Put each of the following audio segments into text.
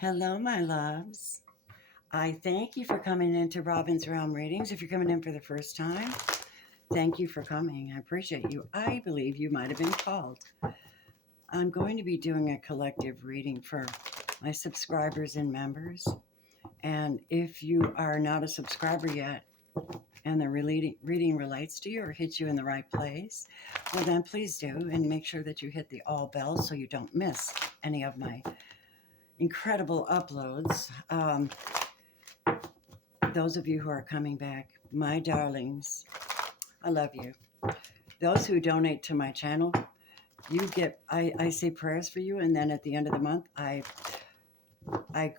Hello, my loves. I thank you for coming into Robin's Realm Readings. If you're coming in for the first time, thank you for coming. I appreciate you. I believe you might have been called. I'm going to be doing a collective reading for my subscribers and members. And if you are not a subscriber yet and the reading relates to you or hits you in the right place, well, then please do. And make sure that you hit the all bells so you don't miss any of my incredible uploads. Those of you who are coming back, my darlings, I love you. Those who donate to my channel, I say prayers for you, and then at the end of the month, I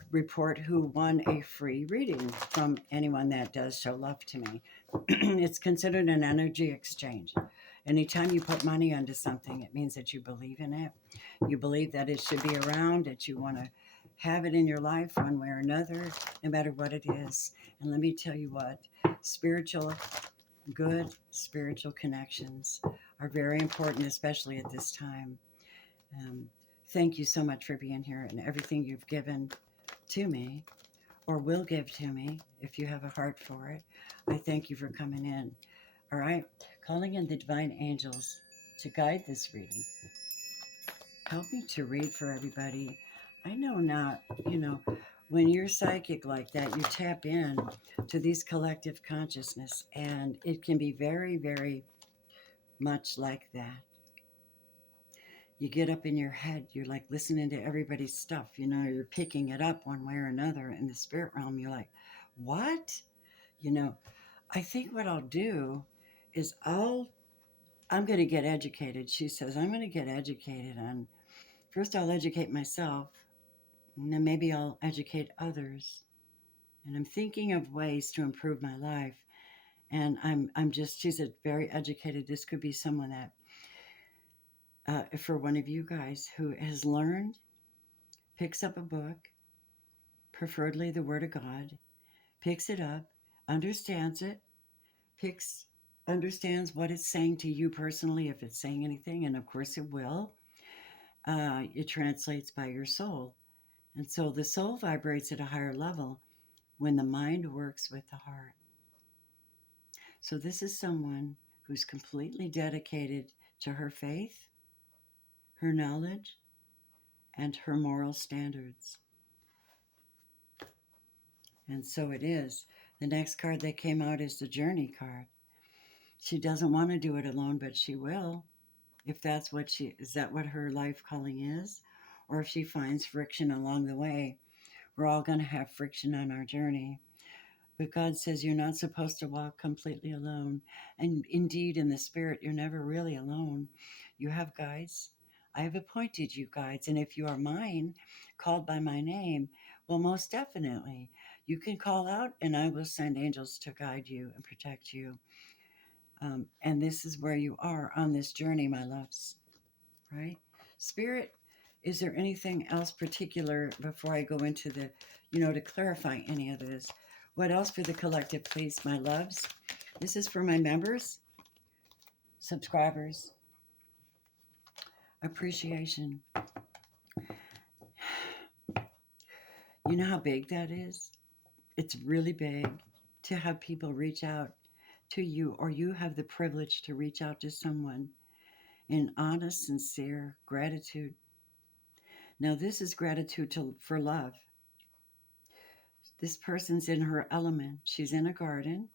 report who won a free reading from anyone that does show love to me. It's considered an energy exchange. Anytime you put money into something, it means that you believe in it. You believe that it should be around, that you want to have it in your life one way or another, no matter what it is. And let me tell you what, good spiritual connections are very important, especially at this time. Um, Thank you so much for being here and everything you've given to me or will give to me if you have a heart for it. I thank you for coming in. All right, calling in the divine angels to guide this reading. Help me to read for everybody. I know not, when you're psychic like that, you tap in to these collective consciousness, and it can be very, very much like that. You get up in your head, you're like listening to everybody's stuff, you're picking it up one way or another in the spirit realm. You're like, what? I think what I'll do is I'm going to get educated. She says, I'm going to get educated on, first I'll educate myself, and then maybe I'll educate others. And I'm thinking of ways to improve my life. And she's a very educated, this could be someone that, for one of you guys who has learned, picks up a book, preferably the Word of God, picks it up, understands it, understands what it's saying to you personally, if it's saying anything, and of course it will. It translates by your soul. And so the soul vibrates at a higher level when the mind works with the heart. So this is someone who's completely dedicated to her faith, her knowledge, and her moral standards. And so it is. The next card that came out is the Journey card. She doesn't want to do it alone, but she will. If that's is that what her life calling is? Or if she finds friction along the way, we're all going to have friction on our journey. But God says you're not supposed to walk completely alone. And indeed, in the spirit, you're never really alone. You have guides. I have appointed you guides. And if you are mine, called by my name, well, most definitely, you can call out and I will send angels to guide you and protect you. And this is where you are on this journey, my loves, right? Spirit, is there anything else particular before I go into to clarify any of this? What else for the collective, please, my loves? This is for my members, subscribers, appreciation. You know how big that is? It's really big to have people reach out to you, or you have the privilege to reach out to someone in honest, sincere gratitude. Now, this is gratitude for love. This person's in her element. She's in a garden.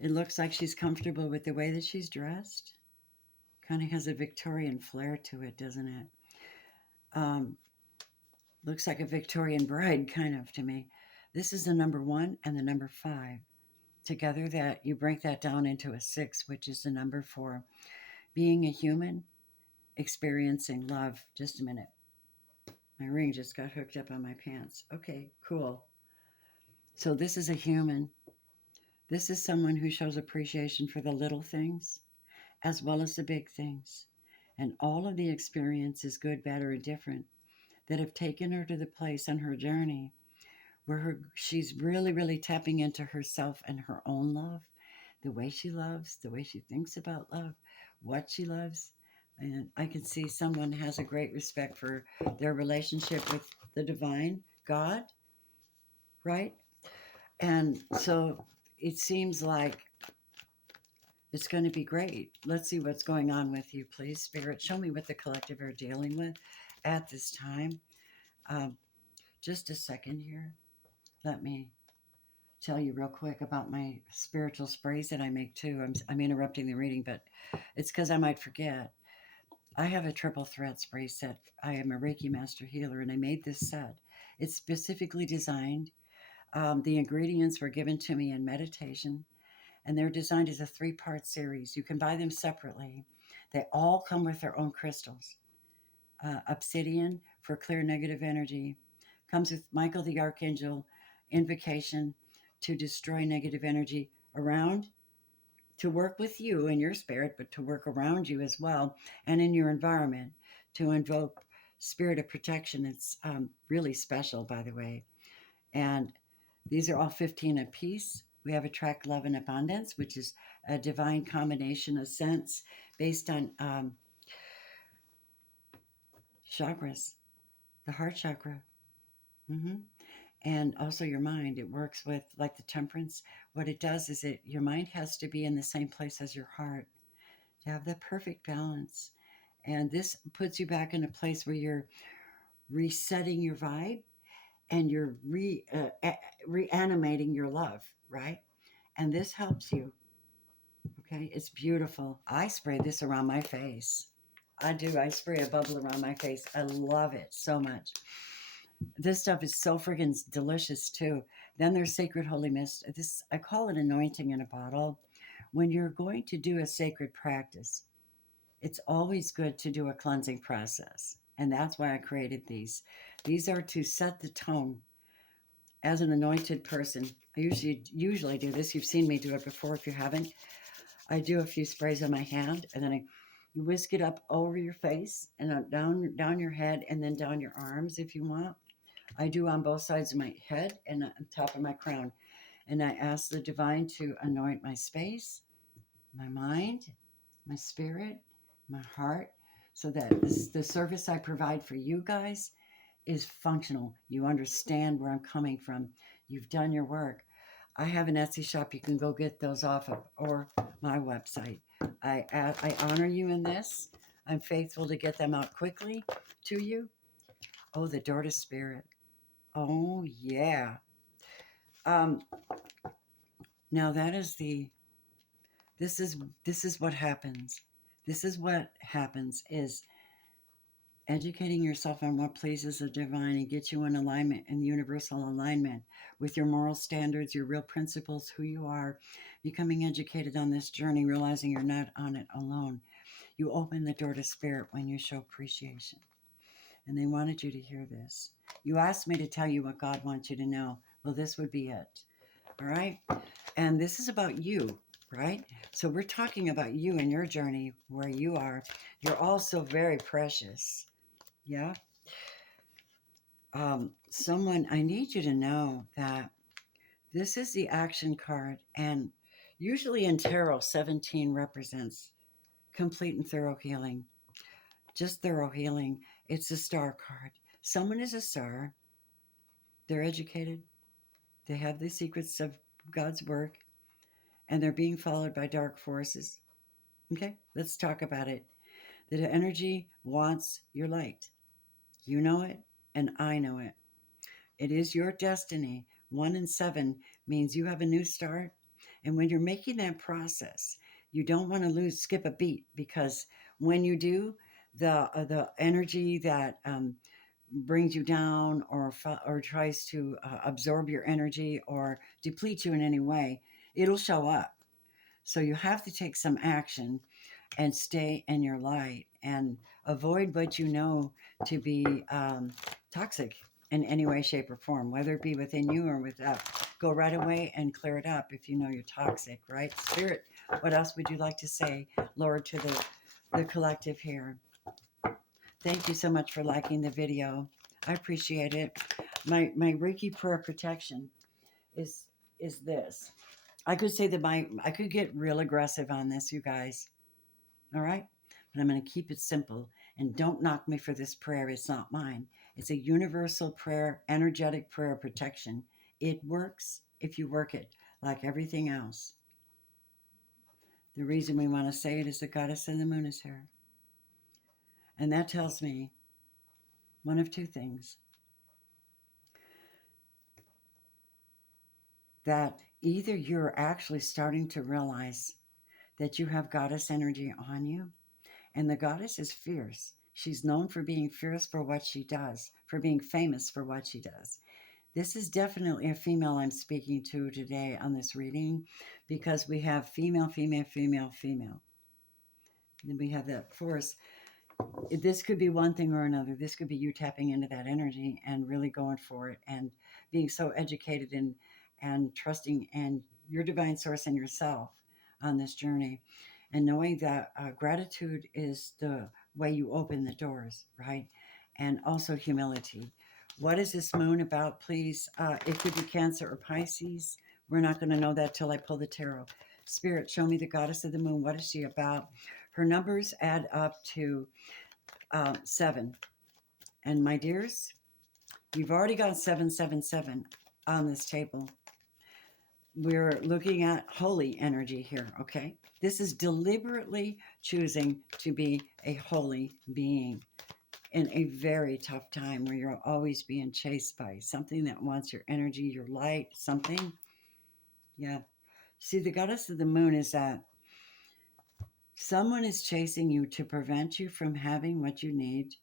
It looks like she's comfortable with the way that she's dressed. Kind of has a Victorian flair to it, doesn't it? Looks like a Victorian bride, kind of, to me. This is the number 1 and the number 5. Together, that you break that down into a 6, which is the number for being a human, experiencing love. Just a minute. My ring just got hooked up on my pants. Okay, cool. So this is a human. This is someone who shows appreciation for the little things as well as the big things, and all of the experiences, good, bad, or indifferent, that have taken her to the place on her journey where she's really, really tapping into herself and her own love, the way she loves, the way she thinks about love, what she loves. And I can see someone has a great respect for their relationship with the divine God, right? And so it seems like it's going to be great. Let's see what's going on with you, please, Spirit. Show me what the collective are dealing with at this time. Um, just a second here. Let me tell you real quick about my spiritual sprays that I make too. I'm interrupting the reading, but it's because I might forget. I have a triple threat spray set. I am a Reiki master healer, and I made this set. It's specifically designed. The ingredients were given to me in meditation, and they're designed as a 3-part series. You can buy them separately. They all come with their own crystals. Obsidian for clear negative energy, comes with Michael the Archangel invocation to destroy negative energy around, to work with you and your spirit, but to work around you as well and in your environment to invoke spirit of protection. It's really special, by the way. And these are all 15 apiece. We have Attract Love and Abundance, which is a divine combination of scents based on chakras, the heart chakra. Mm-hmm. And also your mind. It works with like the temperance. What it does is your mind has to be in the same place as your heart to have the perfect balance. And this puts you back in a place where you're resetting your vibe and you're reanimating your love, right? And this helps you. Okay, it's beautiful. I spray this around my face. I do. I spray a bubble around my face. I love it so much. This stuff is so friggin' delicious too. Then there's Sacred Holy Mist. This I call it anointing in a bottle. When you're going to do a sacred practice, it's always good to do a cleansing process. And that's why I created these. These are to set the tone as an anointed person. I usually do this. You've seen me do it before. If you haven't, I do a few sprays on my hand, and then you whisk it up over your face and down your head, and then down your arms if you want. I do on both sides of my head and on top of my crown. And I ask the divine to anoint my space, my mind, my spirit, my heart, so that the service I provide for you guys is functional. You understand where I'm coming from. You've done your work. I have an Etsy shop you can go get those off of, or my website. I honor you in this. I'm faithful to get them out quickly to you. Oh, the door to spirit. Oh yeah. Um, now that is the this is what happens. This is what happens is educating yourself on what pleases the divine and get you in alignment in universal alignment with your moral standards, your real principles, who you are, becoming educated on this journey, realizing you're not on it alone. You open the door to spirit when you show appreciation. And they wanted you to hear this. You asked me to tell you what God wants you to know. Well, this would be it. All right. And this is about you, right? So we're talking about you and your journey where you are. You're all so very precious. Yeah. Someone, I need you to know that this is the action card. And usually in tarot, 17 represents complete and thorough healing. Just thorough healing. It's a star card. Someone is a star. They're educated. They have the secrets of God's work, and they're being followed by dark forces. Okay, let's talk about it. The energy wants your light. You know it, and I know it. It is your destiny. 1 and 7 means you have a new start. And when you're making that process, you don't want to skip a beat, because when you do, the energy that brings you down or tries to absorb your energy or deplete you in any way, it'll show up. So you have to take some action and stay in your light and avoid what you know to be toxic in any way, shape, or form, whether it be within you or without. Go right away and clear it up if you know you're toxic, right? Spirit, what else would you like to say, Lord, to the collective here? Thank you so much for liking the video. I appreciate it. My Reiki prayer protection is this. I could say that I could get real aggressive on this, you guys. All right? But I'm going to keep it simple. And don't knock me for this prayer. It's not mine. It's a universal prayer, energetic prayer of protection. It works if you work it, like everything else. The reason we want to say it is the goddess of the moon is here. And that tells me one of two things: that either you're actually starting to realize that you have goddess energy on you, and the goddess is fierce. She's known for being fierce for what she does, for being famous for what she does. This is definitely a female I'm speaking to today on this reading, because we have female, female, female, female. And we have that force. This could be one thing or another. This could be you tapping into that energy and really going for it, and being so educated and trusting in your divine source and yourself on this journey, and knowing that gratitude is the way you open the doors, right? And also humility. What is this moon about, please? It could be Cancer or Pisces. We're not going to know that till I pull the tarot. Spirit, show me the goddess of the moon. What is she about? Her numbers add up to 7. And my dears, you've already got 777 on this table. We're looking at holy energy here, okay? This is deliberately choosing to be a holy being in a very tough time where you're always being chased by something that wants your energy, your light, something. Yeah. See, the goddess of the moon is that someone is chasing you to prevent you from having what you need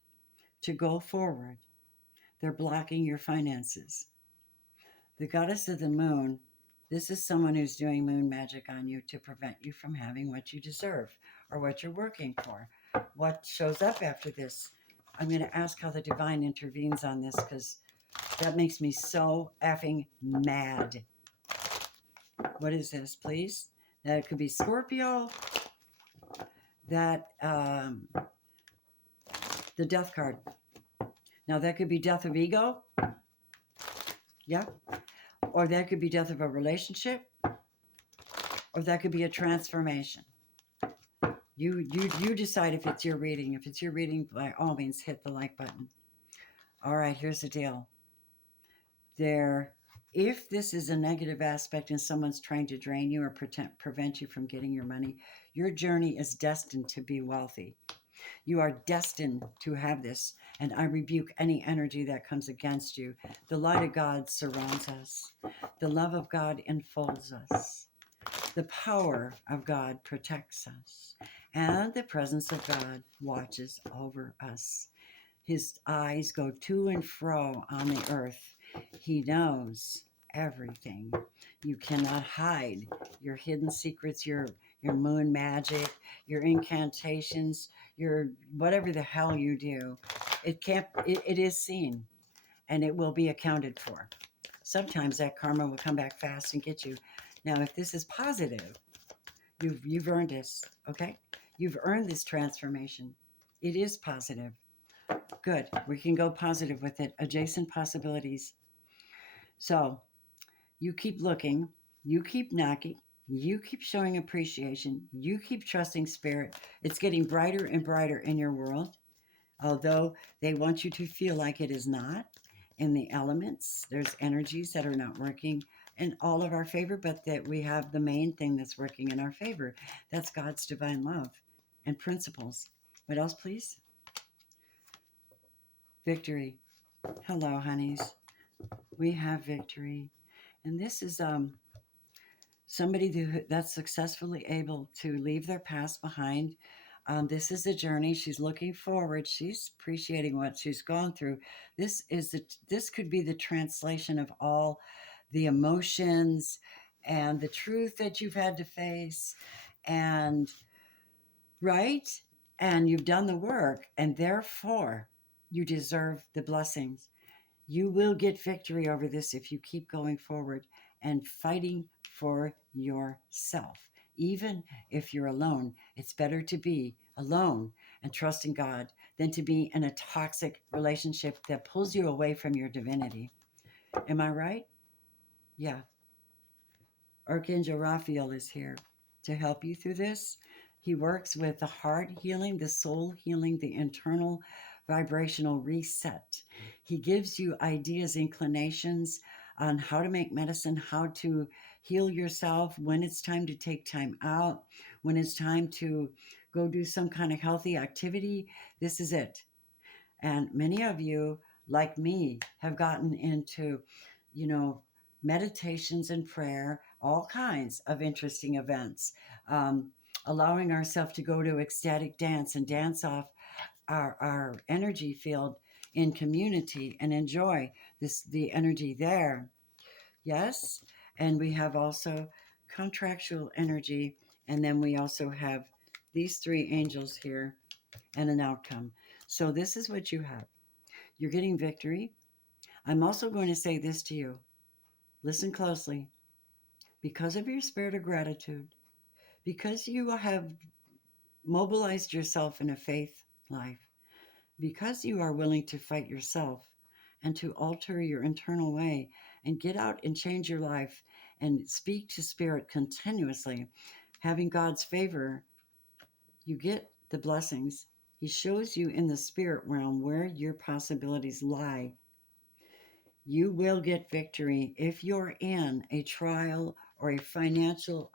to go forward. They're blocking your finances. The goddess of the moon, this is someone who's doing moon magic on you to prevent you from having what you deserve or what you're working for. What shows up after this? I'm going to ask how the divine intervenes on this, because that makes me so effing mad. What is this, please? That could be Scorpio. That, the death card. Now, that could be death of ego. Yeah. Or that could be death of a relationship. Or that could be a transformation. You decide if it's your reading. If it's your reading, by all means, hit the like button. All right, here's the deal. If this is a negative aspect and someone's trying to drain you or prevent you from getting your money, your journey is destined to be wealthy. You are destined to have this, and I rebuke any energy that comes against you. The light of God surrounds us. The love of God enfolds us. The power of God protects us, and the presence of God watches over us. His eyes go to and fro on the earth. He knows everything. You cannot hide your hidden secrets, your moon magic, your incantations, your whatever the hell you do. It is seen, and it will be accounted for. Sometimes that karma will come back fast and get you. Now, if this is positive, you've earned this, okay? You've earned this transformation. It is positive. Good. We can go positive with it. Adjacent possibilities. So you keep looking, you keep knocking, you keep showing appreciation, you keep trusting spirit. It's getting brighter and brighter in your world, although they want you to feel like it is not. In the elements, there's energies that are not working in all of our favor, but that we have the main thing that's working in our favor. That's God's divine love and principles. What else, please? Victory. Hello, honeys. We have victory. And this is somebody that's successfully able to leave their past behind. This is a journey. She's looking forward. She's appreciating what she's gone through. This could be the translation of all the emotions and the truth that you've had to face, and right? And you've done the work, and therefore you deserve the blessings. You will get victory over this if you keep going forward and fighting for yourself. Even if you're alone, it's better to be alone and trust in God than to be in a toxic relationship that pulls you away from your divinity. Am I right? Yeah. Archangel Raphael is here to help you through this. He works with the heart healing, the soul healing, the internal vibrational reset. He gives you ideas, inclinations on how to make medicine, how to heal yourself, when it's time to take time out, when it's time to go do some kind of healthy activity. This is it. And many of you, like me, have gotten into, you know, meditations and prayer, all kinds of interesting events, um, allowing ourselves to go to ecstatic dance and dance off our energy field in community and enjoy the energy there. Yes. And we have also contractual energy. And then we also have these three angels here and an outcome. So this is what you have. You're getting victory. I'm also going to say this to you. Listen closely. Because of your spirit of gratitude, because you have mobilized yourself in a faith life, because you are willing to fight yourself and to alter your internal way and get out and change your life and speak to spirit continuously, having God's favor, you get the blessings. He shows you in the spirit realm where your possibilities lie. You will get victory if you're in a trial or a financial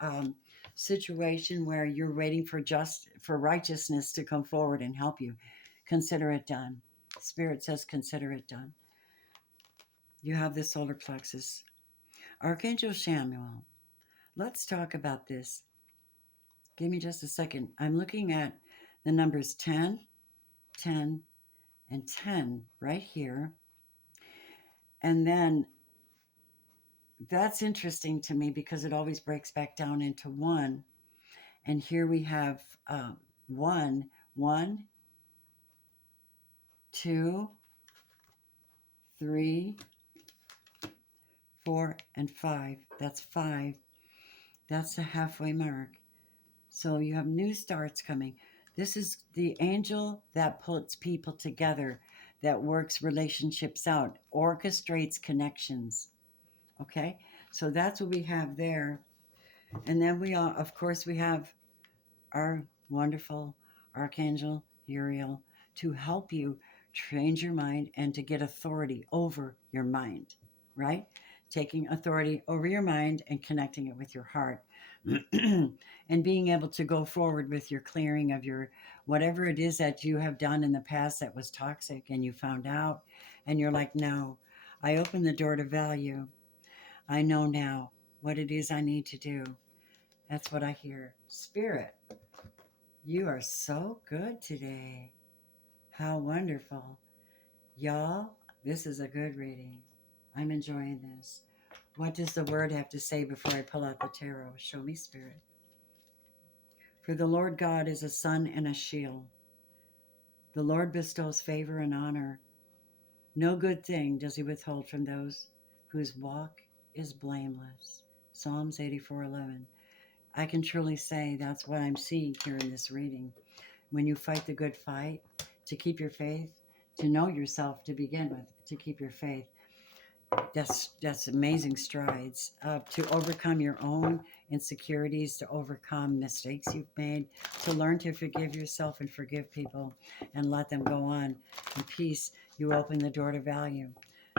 situation where you're waiting for righteousness to come forward and help you. Consider it done. Spirit says, consider it done. You have the solar plexus. Archangel Samuel, let's talk about this. Give me just a second. I'm looking at the numbers 10, 10, and 10 right here. And then that's interesting to me because it always breaks back down into one. And here we have one, one, two, three, four, and five. That's five. That's the halfway mark. So you have new starts coming. This is the angel that puts people together, that works relationships out, orchestrates connections. Okay, so that's what we have there. And then we are, of course, we have our wonderful Archangel Uriel to help you change your mind and to get authority over your mind, right? Taking authority over your mind and connecting it with your heart. And being able to go forward with your clearing of your whatever it is that you have done in the past that was toxic and you found out and you're like, no, I open the door to value. I know now what it is I need to do. That's what I hear. Spirit, you are so good today. How wonderful. Y'all, this is a good reading. I'm enjoying this. What does the word have to say before I pull out the tarot? Show me, Spirit. For the Lord God is a sun and a shield. The Lord bestows favor and honor. No good thing does he withhold from those whose walk is blameless. Psalms 84:11. I can truly say that's what I'm seeing here in this reading. When you fight the good fight, to keep your faith, to know yourself to begin with, to keep your faith, that's amazing strides. To overcome your own insecurities, to overcome mistakes you've made, to learn to forgive yourself and forgive people and let them go on in peace. You open the door to value.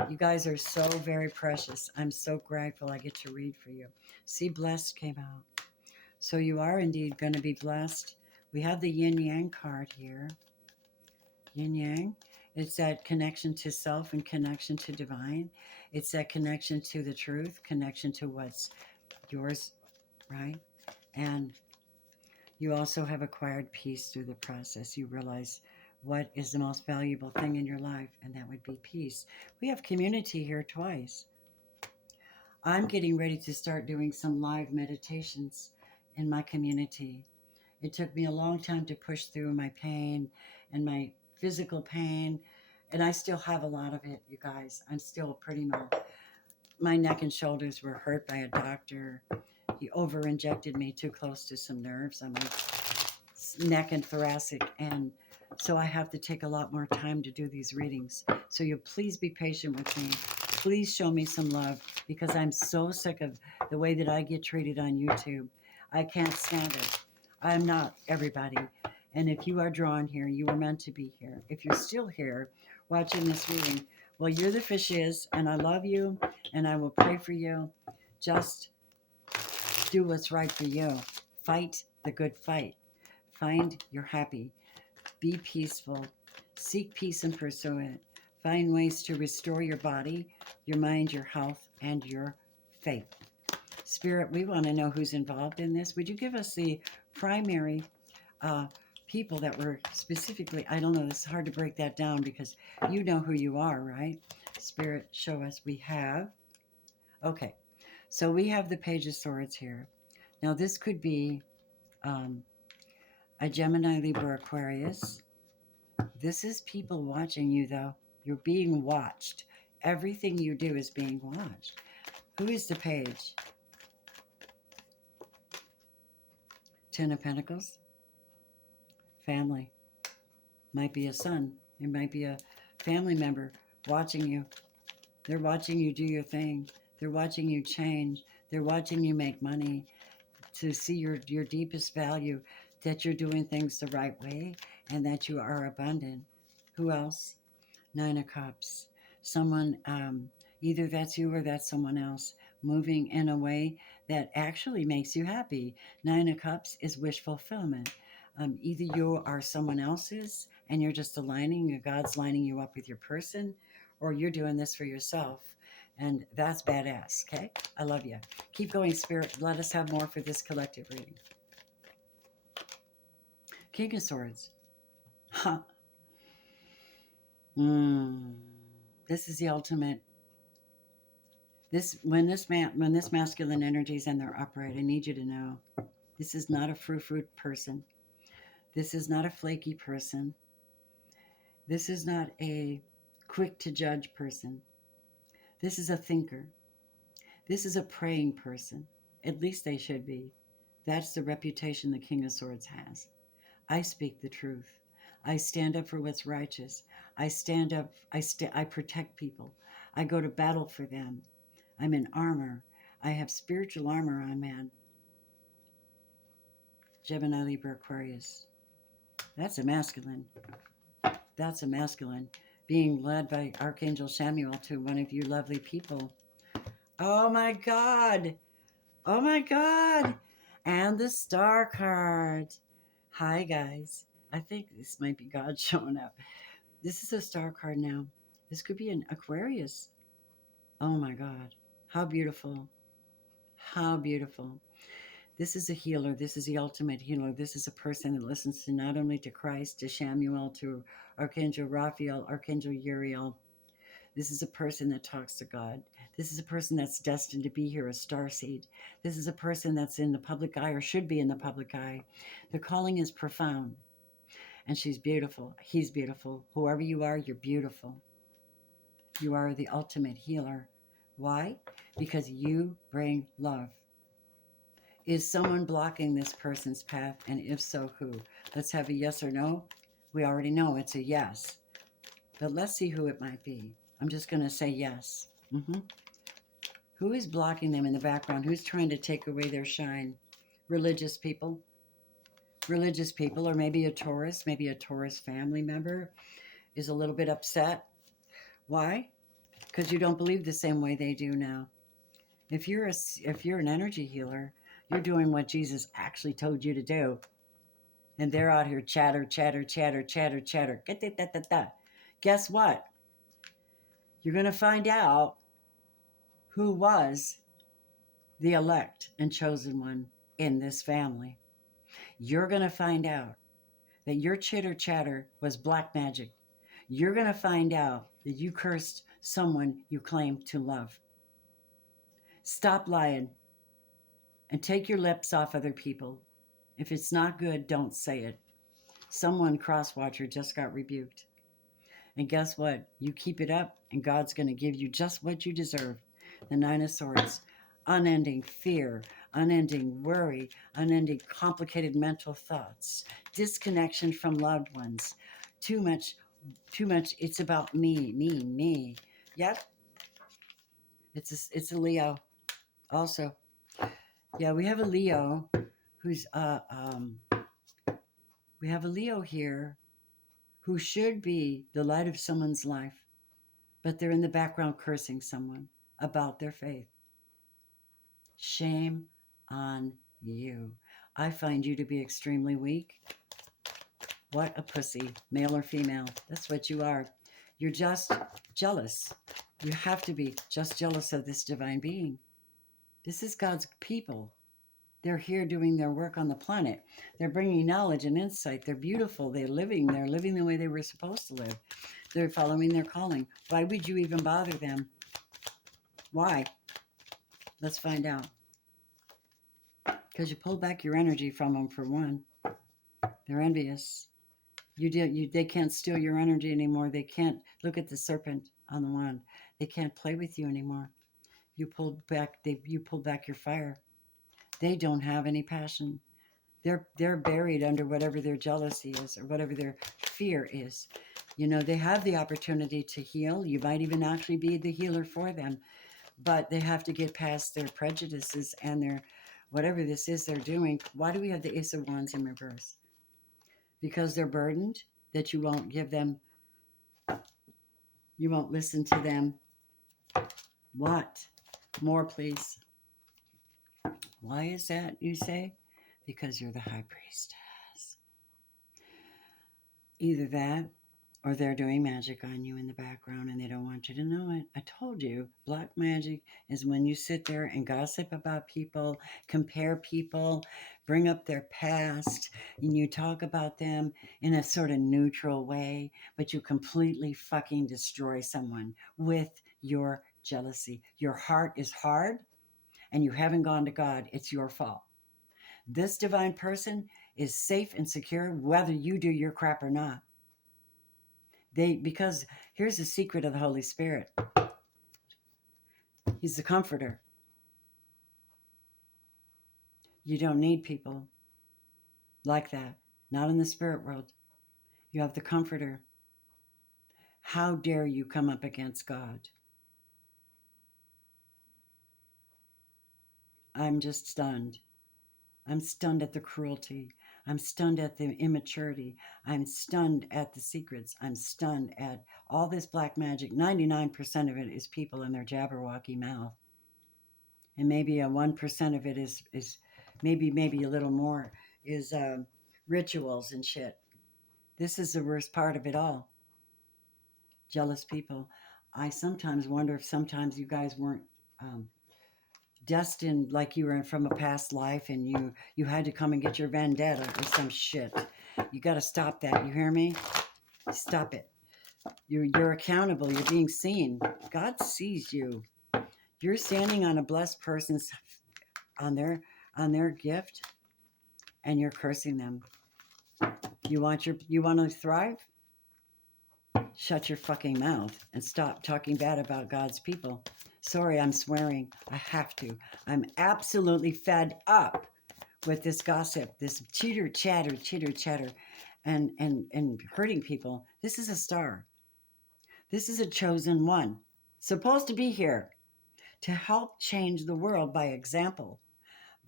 You guys are so very precious. I'm so grateful I get to read for you. See, blessed came out. So you are indeed going to be blessed. We have the yin yang card here. Yin yang. It's that connection to self and connection to divine. It's that connection to the truth, connection to what's yours, right? And you also have acquired peace through the process. You realize what is the most valuable thing in your life, and that would be peace. We have community here twice. I'm getting ready to start doing some live meditations in my community. It took me a long time to push through my pain and my physical pain, and I still have a lot of it, you guys. I'm still pretty much, my neck and shoulders were hurt by a doctor. He over injected me too close to some nerves on my neck and thoracic, and so I have to take a lot more time to do these readings. So you please be patient with me. Please show me some love, because I'm so sick of the way that I get treated on YouTube. I can't stand it. I'm not everybody. And if you are drawn here, you were meant to be here. If you're still here watching this reading, well, you're the fish is, and I love you, and I will pray for you. Just do what's right for you. Fight the good fight. Find your happy. Be peaceful. Seek peace and pursue it. Find ways to restore your body, your mind, your health, and your faith. Spirit, we want to know who's involved in this. Would you give us the primary uh, people that were specifically, I don't know, it's hard to break that down because you know who you are, right? Spirit, show us. We have, okay, so we have the Page of Swords here. Now, this could be a Gemini, Libra, Aquarius. This is people watching you, though. You're being watched. Everything you do is being watched. Who is the Page? Ten of Pentacles. Family. Might be a son. It might be a family member watching you. They're watching you do your thing. They're watching you change. They're watching you make money to see your deepest value, that you're doing things the right way and that you are abundant. Who else? Nine of Cups. Someone, either that's you or that's someone else, moving in a way that actually makes you happy. Nine of Cups is wish fulfillment. Either you are someone else's and you're just aligning, God's lining you up with your person, or you're doing this for yourself. And that's badass, okay? I love you. Keep going, Spirit. Let us have more for this collective reading. King of Swords. Huh. This is the ultimate. When this masculine energy is in their upright, I need you to know this is not a frou-frou person. This is not a flaky person. This is not a quick to judge person. This is a thinker. This is a praying person. At least they should be. That's the reputation the King of Swords has. I speak the truth. I stand up for what's righteous. I stand up. I protect people. I go to battle for them. I'm in armor. I have spiritual armor on, man. Gemini, Libra, Aquarius. That's a masculine. That's a masculine. Being led by Archangel Samuel to one of you lovely people. Oh my God. Oh my God. And the star card. Hi, guys. I think this might be God showing up. This is a star card now. This could be an Aquarius. Oh my God. How beautiful. How beautiful. This is a healer. This is the ultimate healer. This is a person that listens to not only to Christ, to Samuel, to Archangel Raphael, Archangel Uriel. This is a person that talks to God. This is a person that's destined to be here, a starseed. This is a person that's in the public eye or should be in the public eye. The calling is profound. And she's beautiful. He's beautiful. Whoever you are, you're beautiful. You are the ultimate healer. Why? Because you bring love. Is someone blocking this person's path? And if so, who? Let's have a yes or no. We already know it's a yes. But let's see who it might be. I'm just going to say yes. Who is blocking them in the background? Who's trying to take away their shine? Religious people. Religious people, or maybe a Taurus family member is a little bit upset. Why? Because you don't believe the same way they do now. If you're an energy healer, you're doing what Jesus actually told you to do. And they're out here chatter. Guess what? You're going to find out who was the elect and chosen one in this family. You're going to find out that your chitter chatter was black magic. You're going to find out that you cursed someone you claim to love. Stop lying and take your lips off other people. If it's not good, don't say it. Someone, cross-watcher, just got rebuked. And guess what? You keep it up and God's going to give you just what you deserve. The Nine of Swords. Unending fear, unending worry, unending complicated mental thoughts, disconnection from loved ones. Too much. It's about me. Yep. It's a Leo also. Yeah, we have a Leo who's We have a Leo here who should be the light of someone's life, but they're in the background cursing someone about their faith. Shame on you. I find you to be extremely weak. What a pussy, male or female. That's what you are. You're just jealous. You have to be just jealous of this divine being. This is God's people. They're here doing their work on the planet. They're bringing knowledge and insight. They're beautiful. They're living the way they were supposed to live. They're following their calling. Why would you even bother them? Why? Let's find out. Because you pulled back your energy from them, for one. They're envious. They can't steal your energy anymore. They can't look at the serpent on the wand. They can't play with you anymore. You pulled back your fire. They don't have any passion. They're buried under whatever their jealousy is or whatever their fear is. You know, they have the opportunity to heal. You might even actually be the healer for them, but they have to get past their prejudices and their whatever this is they're doing. Why do we have the Ace of Wands in reverse? Because they're burdened that you won't give them, you won't listen to them. What? More, please. Why is that, you say? Because you're the high priestess. Either that or they're doing magic on you in the background and they don't want you to know it. I told you, black magic is when you sit there and gossip about people, compare people, bring up their past, and you talk about them in a sort of neutral way, but you completely fucking destroy someone with your jealousy. Your heart is hard and you haven't gone to God. It's your fault. This divine person is safe and secure whether you do your crap or not. Because here's the secret of the Holy Spirit. He's the comforter. You don't need people like that. Not in the spirit world. You have the comforter. How dare you come up against God? I'm just stunned. I'm stunned at the cruelty. I'm stunned at the immaturity. I'm stunned at the secrets. I'm stunned at all this black magic. 99% of it is people in their Jabberwocky mouth. And maybe a 1% of it is maybe a little more is rituals and shit. This is the worst part of it all. Jealous people. I sometimes wonder if sometimes you guys weren't destined, like you were from a past life and you had to come and get your vendetta or some shit. You got to stop that. You hear me? Stop it. You're accountable. You're being seen. God sees you. You're standing on a blessed person's on their gift, and you're cursing them. You want to thrive? Shut your fucking mouth and stop talking bad about God's people. Sorry, I'm swearing. I have to. I'm absolutely fed up with this gossip, this chitter chatter, and hurting people. This is a star. This is a chosen one, supposed to be here to help change the world by example,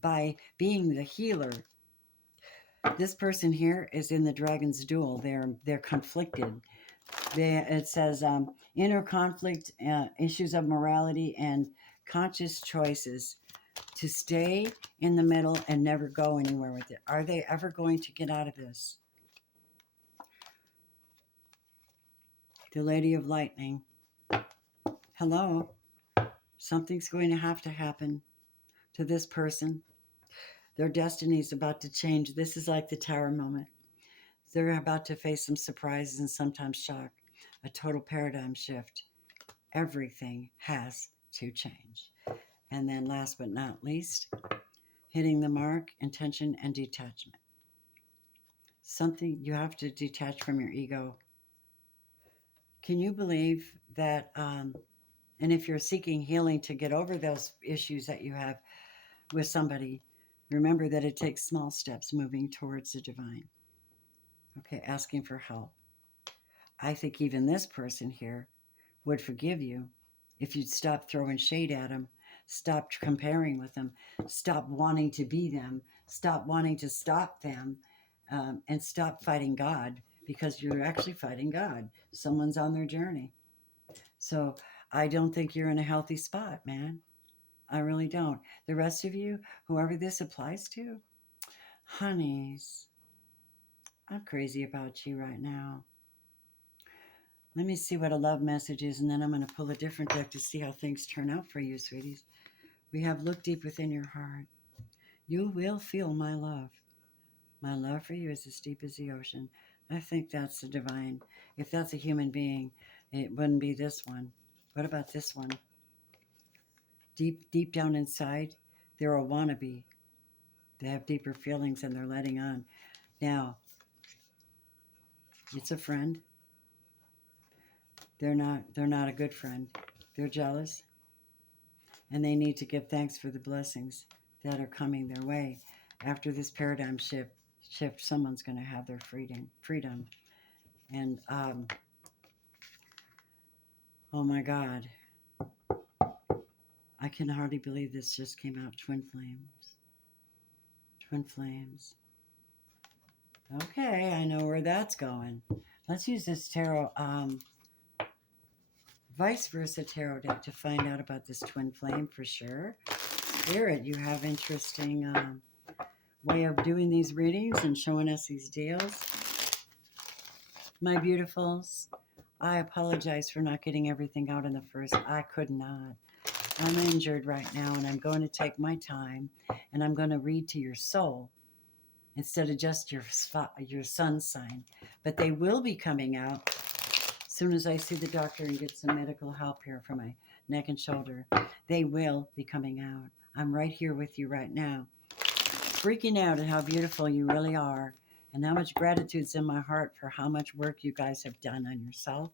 by being the healer. This person here is in the Dragon's Duel. They're conflicted. It says inner conflict, issues of morality, and conscious choices to stay in the middle and never go anywhere with it. Are they ever going to get out of this? The Lady of Lightning. Hello. Something's going to have to happen to this person. Their destiny is about to change. This is like the Tower moment. They're about to face some surprises and sometimes shock. A total paradigm shift. Everything has to change. And then last but not least, hitting the mark, intention, and detachment. Something you have to detach from your ego. Can you believe that? And if you're seeking healing to get over those issues that you have with somebody, remember that it takes small steps moving towards the divine. Okay, asking for help. I think even this person here would forgive you if you'd stop throwing shade at them, stop comparing with them, stop wanting to be them, stop wanting to stop them, and stop fighting God, because you're actually fighting God. Someone's on their journey. So I don't think you're in a healthy spot, man. I really don't. The rest of you, whoever this applies to, honeys, I'm crazy about you right now. Let me see what a love message is, and then I'm going to pull a different deck to see how things turn out for you, sweeties. We have look deep within your heart. You will feel my love. My love for you is as deep as the ocean. I think that's the divine. If that's a human being, it wouldn't be this one. What about this one? Deep down inside, they're a wannabe. They have deeper feelings and they're letting on. Now, it's a friend. They're not a good friend. They're jealous, and they need to give thanks for the blessings that are coming their way. After this paradigm shift, someone's going to have their freedom. And oh my God, I can hardly believe this just came out. Twin flames. Twin flames. Okay, I know where that's going. Let's use this tarot, vice versa tarot deck to find out about this twin flame for sure. Spirit, you have interesting way of doing these readings and showing us these deals. My beautifuls, I apologize for not getting everything out in the first. I could not. I'm injured right now, and I'm going to take my time, and I'm going to read to your soul instead of just your sun sign. But they will be coming out as soon as I see the doctor and get some medical help here for my neck and shoulder. They will be coming out. I'm right here with you right now, freaking out at how beautiful you really are, and how much gratitude's in my heart for how much work you guys have done on yourself,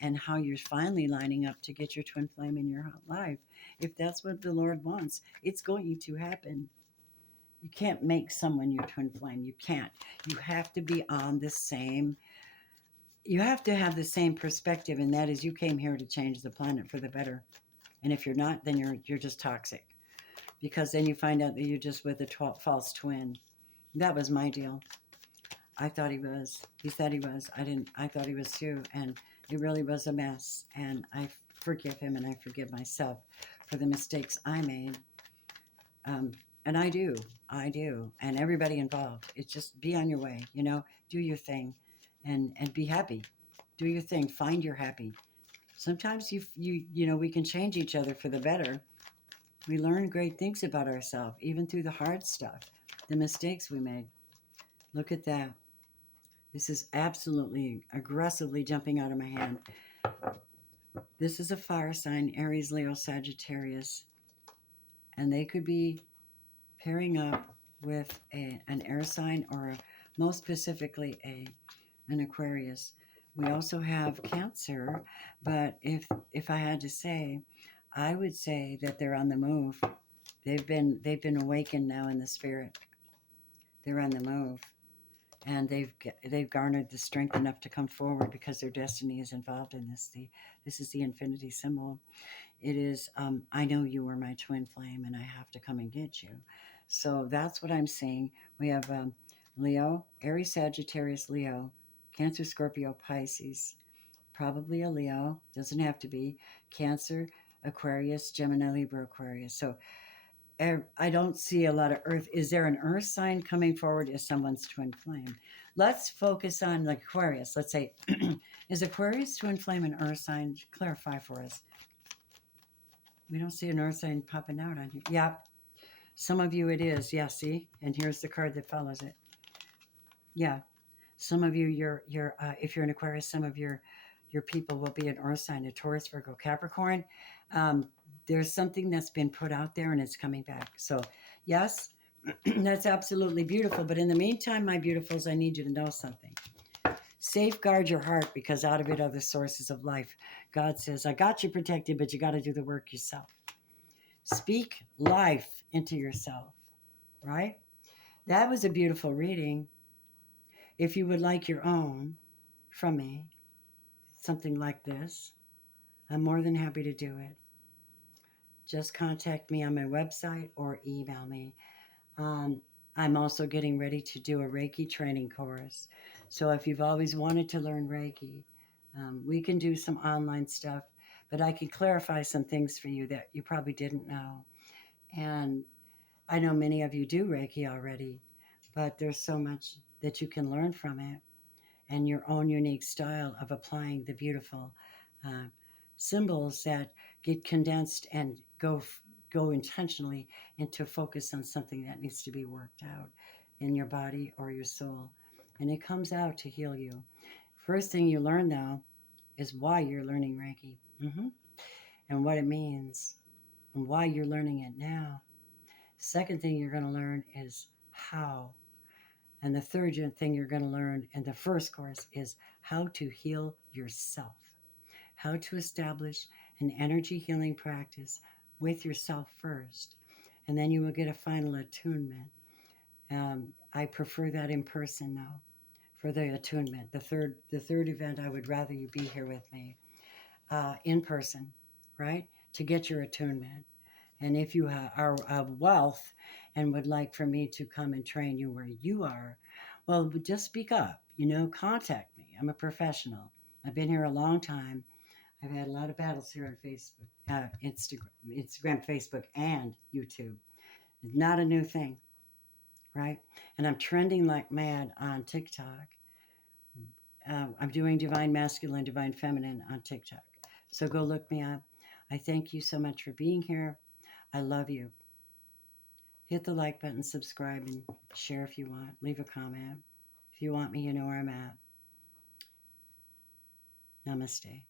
and how you're finally lining up to get your twin flame in your life. If that's what the Lord wants, it's going to happen. You can't make someone your twin flame. You can't. You have to be on the same, you have to have the same perspective, and that is you came here to change the planet for the better. And if you're not, then you're just toxic, because then you find out that you're just with a false twin. That was my deal. I thought he was. He said he was. I didn't. I thought he was too. And it really was a mess. And I forgive him, and I forgive myself for the mistakes I made. And I do. And everybody involved. It's just be on your way, do your thing, and be happy. Do your thing. Find your happy. Sometimes we can change each other for the better. We learn great things about ourselves, even through the hard stuff, the mistakes we made. Look at that. This is absolutely aggressively jumping out of my hand. This is a fire sign, Aries, Leo, Sagittarius. And they could be pairing up with an air sign, or most specifically an Aquarius. We also have Cancer, but if I had to say, I would say that they're on the move. They've been awakened now in the spirit. They're on the move. And they've garnered the strength enough to come forward, because their destiny is involved in this. This is the infinity symbol. It is, I know you were my twin flame, and I have to come and get you. So that's what I'm seeing. We have Leo, Aries, Sagittarius, Leo, Cancer, Scorpio, Pisces, probably a Leo, doesn't have to be, Cancer, Aquarius, Gemini, Libra, Aquarius. So I don't see a lot of earth. Is there an earth sign coming forward as someone's twin flame? Let's focus on like Aquarius. Let's say, is Aquarius twin flame an earth sign? Clarify for us. We don't see an earth sign popping out on here. Yeah, some of you it is. Yeah, see? And here's the card that follows it. Yeah, some of you, if you're an Aquarius, some of your people will be an earth sign, a Taurus, Virgo, Capricorn. There's something that's been put out there and it's coming back. So yes, that's absolutely beautiful. But in the meantime, my beautifuls, I need you to know something. Safeguard your heart, because out of it are the sources of life. God says, I got you protected, but you got to do the work yourself. Speak life into yourself, right? That was a beautiful reading. If you would like your own from me, something like this, I'm more than happy to do it. Just contact me on my website or email me. I'm also getting ready to do a Reiki training course. So if you've always wanted to learn Reiki, we can do some online stuff, but I can clarify some things for you that you probably didn't know. And I know many of you do Reiki already, but there's so much that you can learn from it and your own unique style of applying the beautiful uh, symbols that get condensed and go intentionally into focus on something that needs to be worked out in your body or your soul, and it comes out to heal you. First thing you learn though is why you're learning Reiki, and what it means and why you're learning it now. Second thing you're going to learn is how. And the third thing you're going to learn in the first course is how to heal yourself, how to establish an energy healing practice with yourself first. And then you will get a final attunement. I prefer that in person though, for the attunement. The third event, I would rather you be here with me in person, right? To get your attunement. And if you are of wealth and would like for me to come and train you where you are, well, just speak up, contact me. I'm a professional. I've been here a long time. I've had a lot of battles here on Facebook, Instagram, Facebook, and YouTube. It's not a new thing, right? And I'm trending like mad on TikTok. I'm doing Divine Masculine, Divine Feminine on TikTok. So go look me up. I thank you so much for being here. I love you. Hit the like button, subscribe, and share if you want. Leave a comment. If you want me, you know where I'm at. Namaste.